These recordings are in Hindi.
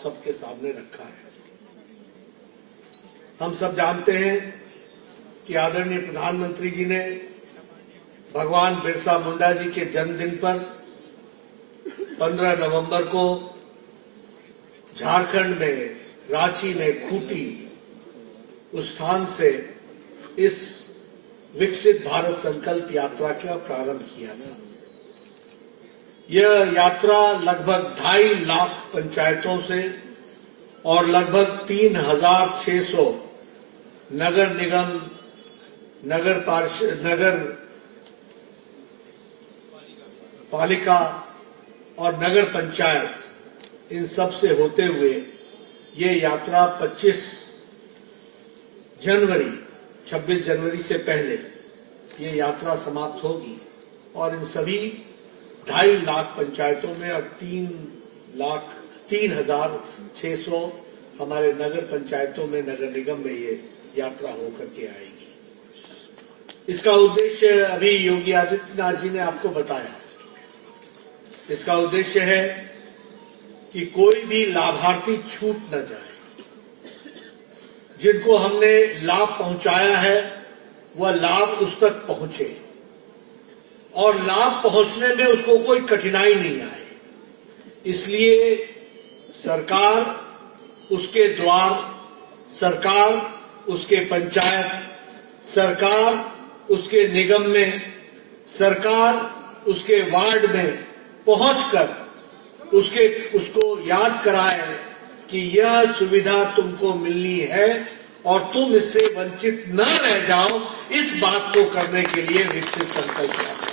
आप सबके सामने रखा है। हम सब जानते हैं कि आदरणीय प्रधानमंत्री जी ने भगवान बिरसा मुंडा जी के जन्मदिन पर 15 नवंबर को झारखंड में रांची में खूंटी उस स्थान से इस विकसित भारत संकल्प यात्रा का प्रारंभ किया था। यह यात्रा लगभग 2.5 लाख पंचायतों से और लगभग 3,600 नगर निगम, नगर पालिका और नगर पंचायत, इन सब से होते हुए ये यात्रा 26 जनवरी से पहले ये यात्रा समाप्त होगी और इन सभी 2.5 लाख पंचायतों में और 3,600 हमारे नगर पंचायतों में, नगर निगम में ये यात्रा होकर के आएगी। इसका उद्देश्य अभी योगी आदित्यनाथ जी ने आपको बताया। इसका उद्देश्य है कि कोई भी लाभार्थी छूट न जाए। जिनको हमने लाभ पहुंचाया है वह लाभ उस तक पहुंचे और लाभ पहुंचने में उसको कोई कठिनाई नहीं आए। इसलिए सरकार, उसके द्वार, सरकार उसके पंचायत, सरकार उसके निगम में, सरकार उसके वार्ड में पहुंचकर उसको याद कराए कि यह सुविधा तुमको मिलनी है और तुम इससे वंचित न रह जाओ। इस बात को करने के लिए विकसित संकल्प यात्रा।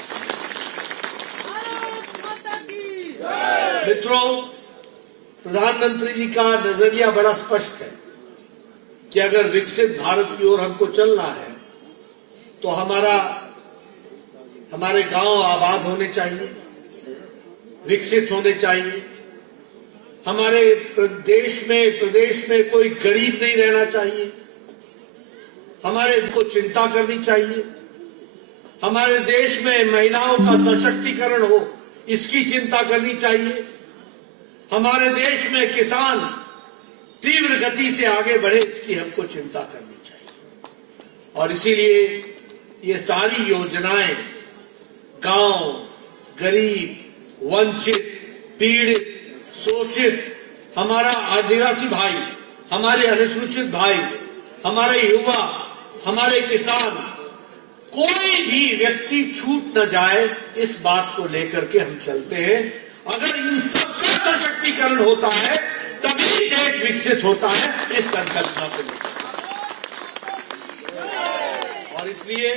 मित्रों, प्रधानमंत्री जी का नजरिया बड़ा स्पष्ट है कि अगर विकसित भारत की ओर हमको चलना है तो हमारे गांव आबाद होने चाहिए, विकसित होने चाहिए। हमारे प्रदेश में कोई गरीब नहीं रहना चाहिए। हमारे को चिंता करनी चाहिए। हमारे देश में महिलाओं का सशक्तिकरण हो, इसकी चिंता करनी चाहिए। हमारे देश में किसान तीव्र गति से आगे बढ़े, इसकी हमको चिंता करनी चाहिए। और इसीलिए ये सारी योजनाएं गांव, गरीब, वंचित, पीड़ित, शोषित, हमारा आदिवासी भाई, हमारे अनुसूचित भाई, हमारे युवा, हमारे किसान, कोई भी व्यक्ति छूट न जाए, इस बात को लेकर के हम चलते हैं। अगर इन सबका सशक्तिकरण होता है तभी देश विकसित होता है, इस संकल्पना को लेकर। और इसलिए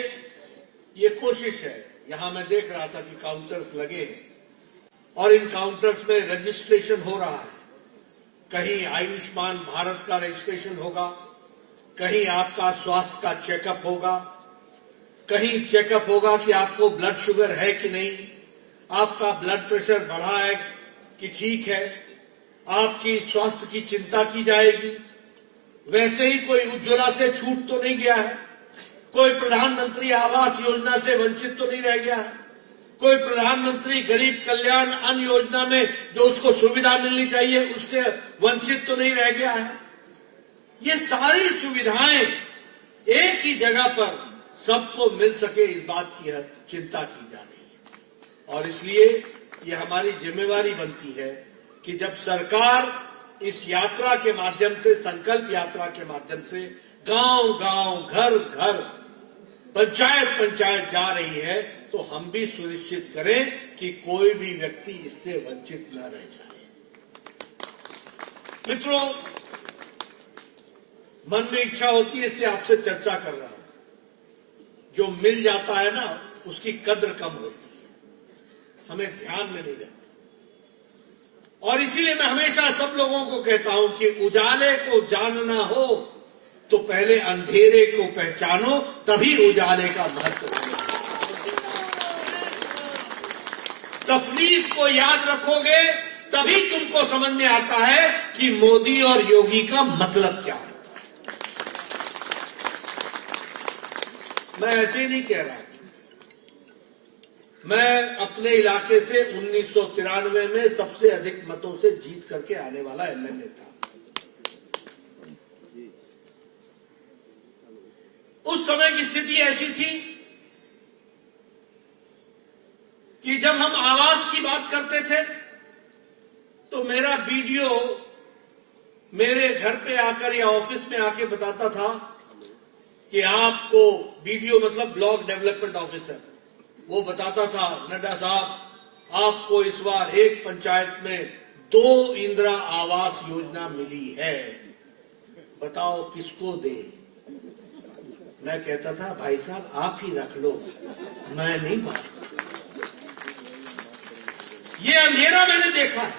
ये कोशिश है। यहां मैं देख रहा था कि काउंटर्स लगे हैं और इन काउंटर्स में रजिस्ट्रेशन हो रहा है। कहीं आयुष्मान भारत का रजिस्ट्रेशन होगा, कहीं आपका स्वास्थ्य का चेकअप होगा, कहीं चेकअप होगा कि आपको ब्लड शुगर है कि नहीं, आपका ब्लड प्रेशर बढ़ा है कि ठीक है, आपकी स्वास्थ्य की चिंता की जाएगी। वैसे ही कोई उज्ज्वला से छूट तो नहीं गया है, कोई प्रधानमंत्री आवास योजना से वंचित तो नहीं रह गया है, कोई प्रधानमंत्री गरीब कल्याण अन्न योजना में जो उसको सुविधा मिलनी चाहिए उससे वंचित तो नहीं रह गया है। ये सारी सुविधाएं एक ही जगह पर सबको मिल सके, इस बात की चिंता की जा रही है। और इसलिए ये हमारी जिम्मेवारी बनती है कि जब सरकार इस यात्रा के माध्यम से, संकल्प यात्रा के माध्यम से गांव गांव, घर घर, पंचायत पंचायत जा रही है, तो हम भी सुनिश्चित करें कि कोई भी व्यक्ति इससे वंचित न रह जाए। मित्रों, मन में इच्छा होती है इसलिए आपसे चर्चा कर रहा हूं। जो मिल जाता है ना, उसकी कद्र कम होती है, हमें ध्यान में नहीं रहता। और इसीलिए मैं हमेशा सब लोगों को कहता हूं कि उजाले को जानना हो तो पहले अंधेरे को पहचानो, तभी उजाले का महत्व समझो। तकलीफ को याद रखोगे तभी तुमको समझ में आता है कि मोदी और योगी का मतलब क्या होता है। मैं ऐसे ही नहीं कह रहा। मैं अपने इलाके से 1993 में सबसे अधिक मतों से जीत करके आने वाला एमएलए था। उस समय की स्थिति ऐसी थी कि जब हम आवास की बात करते थे तो मेरा बीडीओ मेरे घर पे आकर या ऑफिस में आके बताता था कि आपको, बीडीओ मतलब ब्लॉक डेवलपमेंट ऑफिसर, वो बताता था नड्डा साहब आपको इस बार एक पंचायत में 2 इंदिरा आवास योजना मिली है, बताओ किसको दे। मैं कहता था भाई साहब आप ही रख लो, मैं नहीं बात। ये अंधेरा मैंने देखा है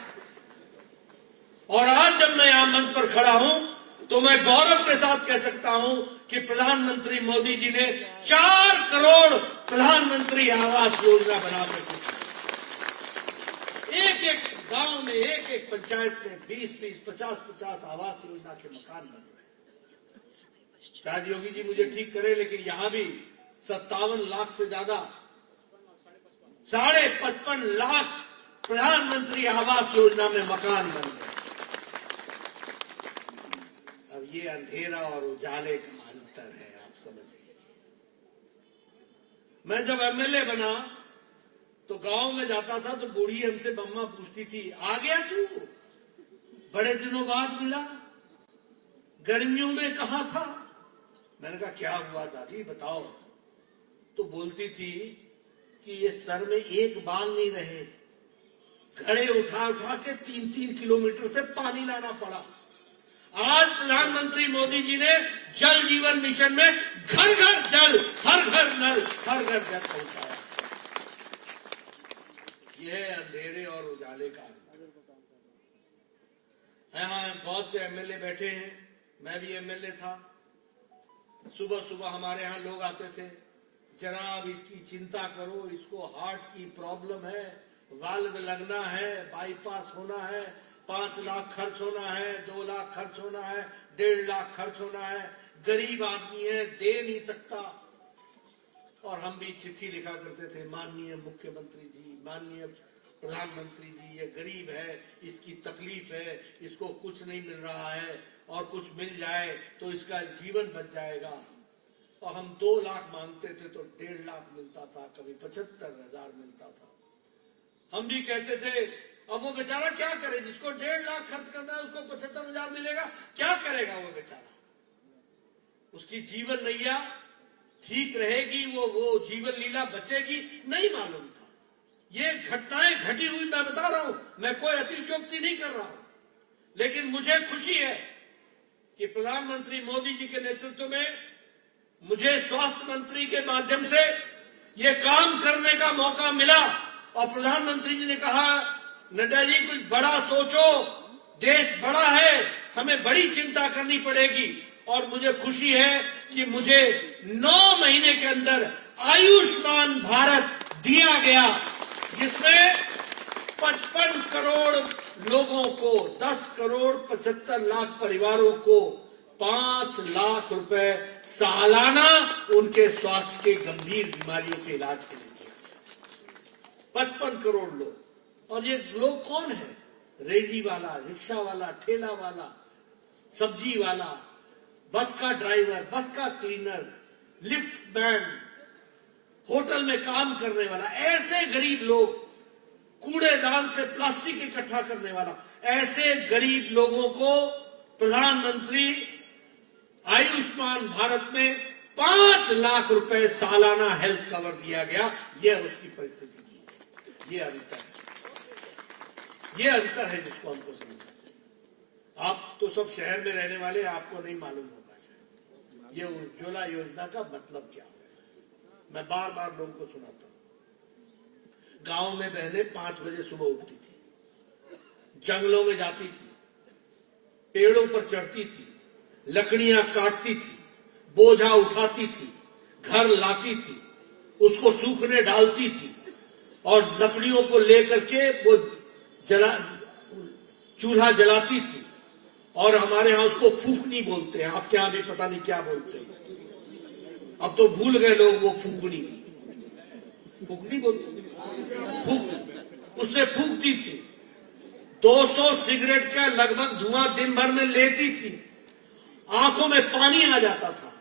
और आज जब मैं यहां मंच पर खड़ा हूं तो मैं गौरव के साथ कह सकता हूं कि प्रधानमंत्री मोदी जी ने 4 करोड़ प्रधानमंत्री आवास योजना बना सकी। एक एक गांव में, एक एक पंचायत में 20-20, 50-50 आवास योजना के मकान बन रहे हैं। शायद योगी जी मुझे ठीक करे, लेकिन यहां भी 57 लाख से ज्यादा, 55.5 लाख प्रधानमंत्री आवास योजना में मकान बन गए। अब ये अंधेरा और उजाले का अंतर है, आप समझ लीजिए। मैं जब एमएलए बना तो गांव में जाता था तो बूढ़ी हमसे बम्मा पूछती थी, आ गया तू, बड़े दिनों बाद मिला, गर्मियों में कहां था। मैंने कहा क्या हुआ दादी बताओ। तो बोलती थी कि ये सर में एक बाल नहीं रहे, घड़े उठा उठा के 3-3 किलोमीटर से पानी लाना पड़ा। आज प्रधानमंत्री मोदी जी ने जल जीवन मिशन में घर घर जल, हर घर नल, हर घर जल पहुंचाया। यह अंधेरे और उजाले का अंतर। यहां बहुत से एमएलए बैठे हैं, मैं भी एमएलए था। सुबह सुबह हमारे यहां लोग आते थे, जनाब इसकी चिंता करो, इसको हार्ट की प्रॉब्लम है, वाल्व लगना है, बाईपास होना है, 5 लाख खर्च होना है, 2 लाख खर्च होना है, 1.5 लाख खर्च होना है, गरीब आदमी है, दे नहीं सकता। और हम भी चिट्ठी लिखा करते थे, माननीय मुख्यमंत्री जी, माननीय प्रधानमंत्री जी, ये गरीब है, इसकी तकलीफ है, इसको कुछ नहीं मिल रहा है और कुछ मिल जाए तो इसका जीवन बच जाएगा। और हम 2 लाख मांगते थे तो 1.5 लाख मिलता था, कभी 75,000 मिलता था। हम भी कहते थे अब वो बेचारा क्या करे, जिसको 1.5 लाख खर्च करना है उसको 75,000 मिलेगा, क्या करेगा वो बेचारा। उसकी जीवन नैया ठीक रहेगी, वो जीवन लीला बचेगी, नहीं मालूम था। ये घटनाएं घटी हुई मैं बता रहा हूं, मैं कोई अतिशयोक्ति नहीं कर रहा हूं, लेकिन मुझे खुशी है कि प्रधानमंत्री मोदी जी के नेतृत्व में मुझे स्वास्थ्य मंत्री के माध्यम से ये काम करने का मौका मिला। और प्रधानमंत्री जी ने कहा नड्डा जी कुछ बड़ा सोचो, देश बड़ा है, हमें बड़ी चिंता करनी पड़ेगी। और मुझे खुशी है कि मुझे 9 महीने के अंदर आयुष्मान भारत दिया गया, जिसमें 55 करोड़ लोगों को, 10 करोड़ 75 लाख परिवारों को 5 लाख रुपए सालाना उनके स्वास्थ्य के गंभीर बीमारियों के इलाज के लिए दिया। 55 करोड़ लोग। और ये लोग कौन है? रेडी वाला, रिक्शा वाला, ठेला वाला, सब्जी वाला, बस का ड्राइवर, बस का क्लीनर, लिफ्ट मैन, होटल में काम करने वाला, ऐसे गरीब लोग, कूड़ेदान से प्लास्टिक इकट्ठा करने वाला, ऐसे गरीब लोगों को प्रधानमंत्री आयुष्मान भारत में 5 लाख रुपए सालाना हेल्थ कवर दिया गया। यह उसकी परिस्थिति की, ये अंतर है, ये अंतर है जिसको हमको समझना है। आप तो सब शहर में रहने वाले, आपको नहीं मालूम होगा ये उज्ज्वला योजना का मतलब क्या है। मैं बार बार लोगों को सुनाता हूं। गांव में बहनें 5 बजे सुबह उठती थी, जंगलों में जाती थी, पेड़ों पर चढ़ती थी, लकड़ियां काटती थी, बोझा उठाती थी, घर लाती थी, उसको सूखने डालती थी और लकड़ियों को लेकर के वो चूल्हा जलाती थी। और हमारे यहां उसको फूकनी बोलते हैं, आपके यहां भी पता नहीं क्या बोलते हैं, अब तो भूल गए लोग वो फूकनी बोलते हैं। उससे फूकती थी, 200 सिगरेट का लगभग धुआं दिन भर में लेती थी, आंखों में पानी आ जाता था,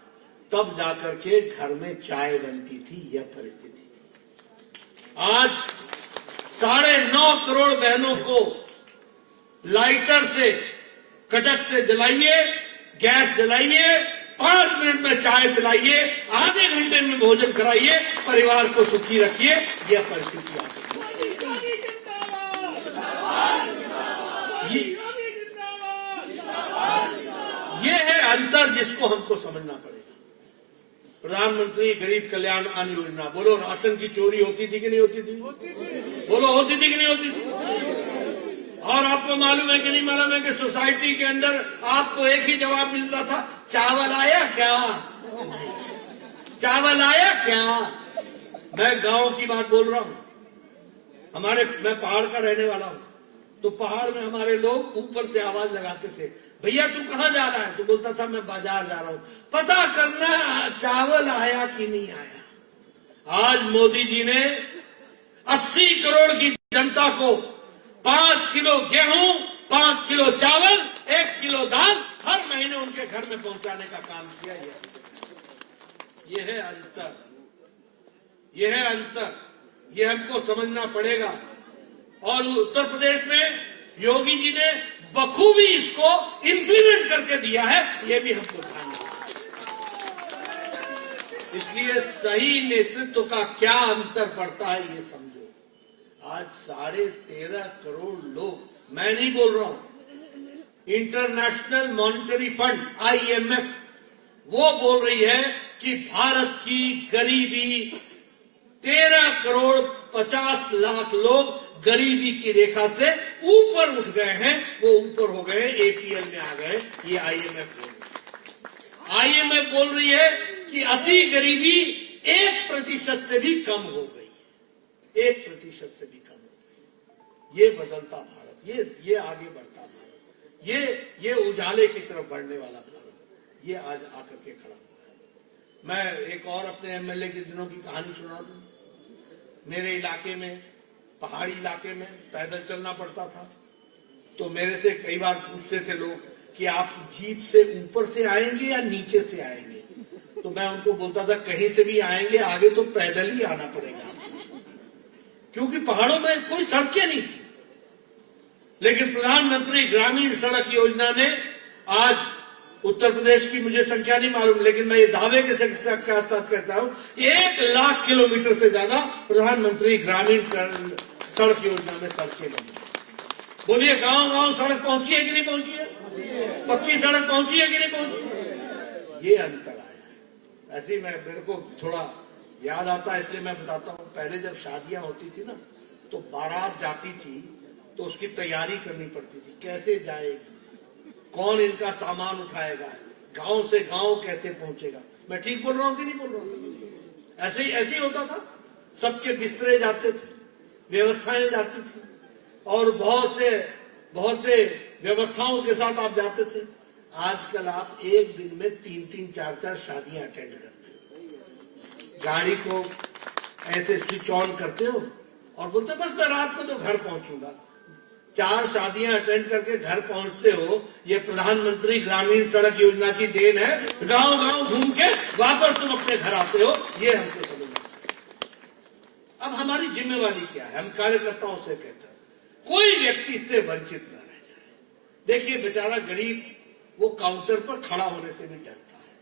तब जाकर के घर में चाय बनती थी। यह परिस्थिति थी। आज 9.5 करोड़ बहनों को लाइटर से, कटक से जलाइए, गैस जलाइए, 5 मिनट में चाय पिलाइए, आधे घंटे में भोजन कराइए, परिवार को सुखी रखिए। यह परिस्थिति आ गई। ये है अंतर जिसको हमको समझना पड़ेगा। प्रधानमंत्री गरीब कल्याण अन्न योजना, बोलो राशन की चोरी होती थी कि नहीं होती थी? बोलो होती थी कि नहीं होती थी? और आपको मालूम है कि नहीं मालूम है कि सोसाइटी के अंदर आपको एक ही जवाब मिलता था, चावल आया क्या? चावल आया क्या? मैं गांव की बात बोल रहा हूं। मैं पहाड़ का रहने वाला हूं, तो पहाड़ में हमारे लोग ऊपर से आवाज लगाते थे, भैया तू कहां जा रहा है? तो बोलता था मैं बाजार जा रहा हूं, पता करना चावल आया कि नहीं आया। आज मोदी जी ने 80 करोड़ की जनता को 5 किलो गेहूं, 5 किलो चावल, 1 किलो दाल हर महीने उनके घर में पहुंचाने का काम किया। ये है अंतर, ये है अंतर, ये हमको समझना पड़ेगा। और उत्तर प्रदेश में योगी जी ने बखूबी इसको इंप्लीमेंट करके दिया है, ये भी हमको ध्यान रखना। इसलिए सही नेतृत्व का क्या अंतर पड़ता है ये समझो। आज 13.5 करोड़ लोग, मैं नहीं बोल रहा हूं, इंटरनेशनल मॉनिटरी फंड IMF वो बोल रही है कि भारत की गरीबी 13 करोड़ 50 लाख लोग गरीबी की रेखा से ऊपर उठ गए हैं, वो ऊपर हो गए, APL में आ गए। ये IMF बोल रही है कि अति गरीबी 1% से भी कम हो गई, 1% से भी कम हो गई। ये बदलता भारत, ये आगे बढ़ता भारत, ये उजाले की तरफ बढ़ने वाला भारत, ये आज आकर के खड़ा हुआ है। मैं एक और अपने MLA के दिनों की कहानी सुना दूं। मेरे इलाके में, पहाड़ी इलाके में पैदल चलना पड़ता था, तो मेरे से कई बार पूछते थे लोग कि आप जीप से ऊपर से आएंगे या नीचे से आएंगे? तो मैं उनको बोलता था कहीं से भी आएंगे, आगे तो पैदल ही आना पड़ेगा, क्योंकि पहाड़ों में कोई सड़कें नहीं थी। लेकिन प्रधानमंत्री ग्रामीण सड़क योजना ने आज उत्तर प्रदेश की मुझे संख्या नहीं मालूम, लेकिन मैं ये दावे के साथ कहता हूं, 1 लाख किलोमीटर से ज्यादा प्रधानमंत्री ग्रामीण सड़क योजना में सड़कें बनी। बोलिए गांव-गांव सड़क पहुंची है कि नहीं पहुंची है? पक्की सड़क पहुंची है कि नहीं पहुंची है? ये अंतर आया है। ऐसे ही मेरे को थोड़ा याद आता है, इसलिए मैं बताता हूं। पहले जब शादियां होती थी ना, तो बारात जाती थी तो उसकी तैयारी करनी पड़ती थी, कैसे जाएगी, कौन इनका सामान उठाएगा, गांव से गांव कैसे पहुंचेगा। मैं ठीक बोल रहा हूं कि नहीं बोल रहा हूं? ऐसे ही होता था। सबके बिस्तरे जाते थे, व्यवस्थाएं जाती थी, और बहुत से व्यवस्थाओं के साथ आप जाते थे। आजकल आप एक दिन में 3-3, 4-4 शादियां अटेंड करते हो। गाड़ी को ऐसे स्विच ऑन करते हो और बोलते बस मैं रात को तो घर पहुंचूंगा। 4 शादियां अटेंड करके घर पहुंचते हो। ये प्रधानमंत्री ग्रामीण सड़क योजना की देन है। गांव-गांव घूम के वापस तुम अपने घर आते हो। ये हमको समझना है। अब हमारी जिम्मेवारी क्या है? हम कार्यकर्ताओं से कहते हैं कोई व्यक्ति इससे वंचित न रह जाए। देखिए बेचारा गरीब, वो काउंटर पर खड़ा होने से भी डरता है।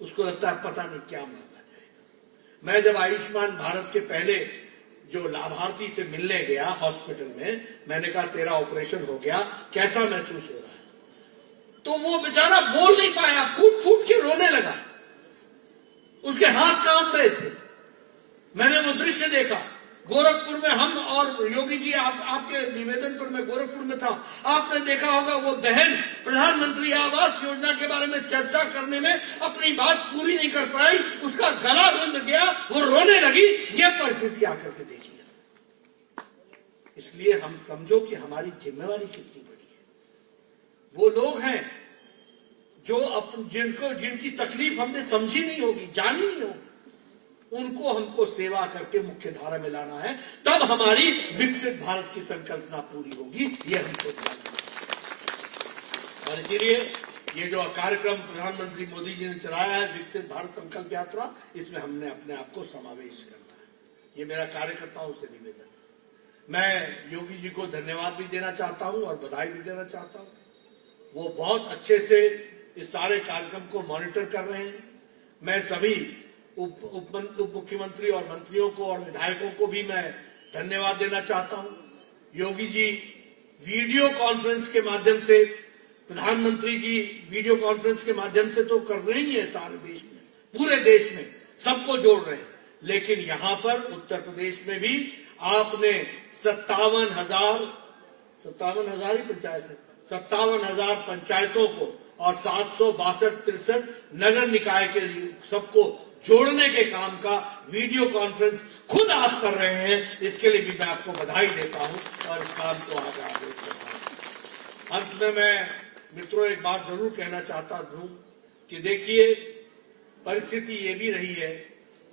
उसको लगता है पता नहीं क्या मांगा जाएगा। मैं जब आयुष्मान भारत के पहले जो लाभार्थी से मिलने गया हॉस्पिटल में, मैंने कहा तेरा ऑपरेशन हो गया, कैसा महसूस हो रहा है? तो वो बेचारा बोल नहीं पाया, फूट फूट के रोने लगा। उसके हाथ कांप रहे थे। मैंने वो दृश्य देखा। गोरखपुर में हम और योगी जी, आपके निवेदन पर मैं गोरखपुर में था। आपने देखा होगा वो बहन प्रधानमंत्री आवास योजना के बारे में चर्चा करने में अपनी बात पूरी नहीं कर पाई, उसका गला बंध गया, वो रोने लगी। ये परिस्थिति आकर के देखिए। इसलिए हम समझो कि हमारी जिम्मेवारी कितनी बड़ी है। वो लोग हैं जो जिनकी तकलीफ हमने समझी नहीं होगी, जानी नहीं होगी, उनको हमको सेवा करके मुख्य धारा में लाना है, तब हमारी विकसित भारत की संकल्पना पूरी होगी। ये हमको ध्यान रखना। और इसीलिए ये जो कार्यक्रम प्रधानमंत्री मोदी जी ने चलाया है, विकसित भारत संकल्प यात्रा, इसमें हमने अपने आप को समावेश करना है। ये मेरा कार्यकर्ताओं से निवेदन है। मैं योगी जी को धन्यवाद भी देना चाहता हूं और बधाई भी देना चाहता हूं। वो बहुत अच्छे से इस सारे कार्यक्रम को मॉनिटर कर रहे हैं। मैं सभी उप मुख्यमंत्री और मंत्रियों को और विधायकों को भी मैं धन्यवाद देना चाहता हूं। योगी जी वीडियो कॉन्फ्रेंस के माध्यम से, प्रधानमंत्री की वीडियो कॉन्फ्रेंस के माध्यम से तो कर रहे ही है सारे देश में, पूरे देश में सबको जोड़ रहे हैं। लेकिन यहां पर उत्तर प्रदेश में भी आपने 57,000 ही पंचायत है, 57,000 पंचायतों को और 762-63 नगर निकाय के सबको जोड़ने के काम का वीडियो कॉन्फ्रेंस खुद आप कर रहे हैं। इसके लिए भी मैं आपको बधाई देता हूं और इस काम को आगे बढ़ाता हूं। अंत में मैं मित्रों एक बात जरूर कहना चाहता हूं कि देखिए, परिस्थिति ये भी रही है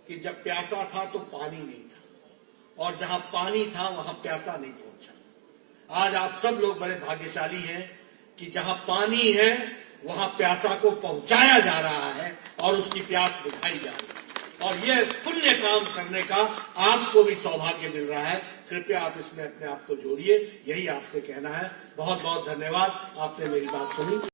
कि जब प्यासा था तो पानी नहीं था, और जहां पानी था वहां प्यासा नहीं पहुंचा। आज आप सब लोग बड़े भाग्यशाली हैं कि जहां पानी है वहां प्यासा को पहुंचाया जा रहा है और उसकी प्यास बुझाई जा रही है। और यह पुण्य काम करने का आपको भी सौभाग्य मिल रहा है। कृपया आप इसमें अपने आप को जोड़िए, यही आपसे कहना है। बहुत बहुत धन्यवाद, आपने मेरी बात सुनी।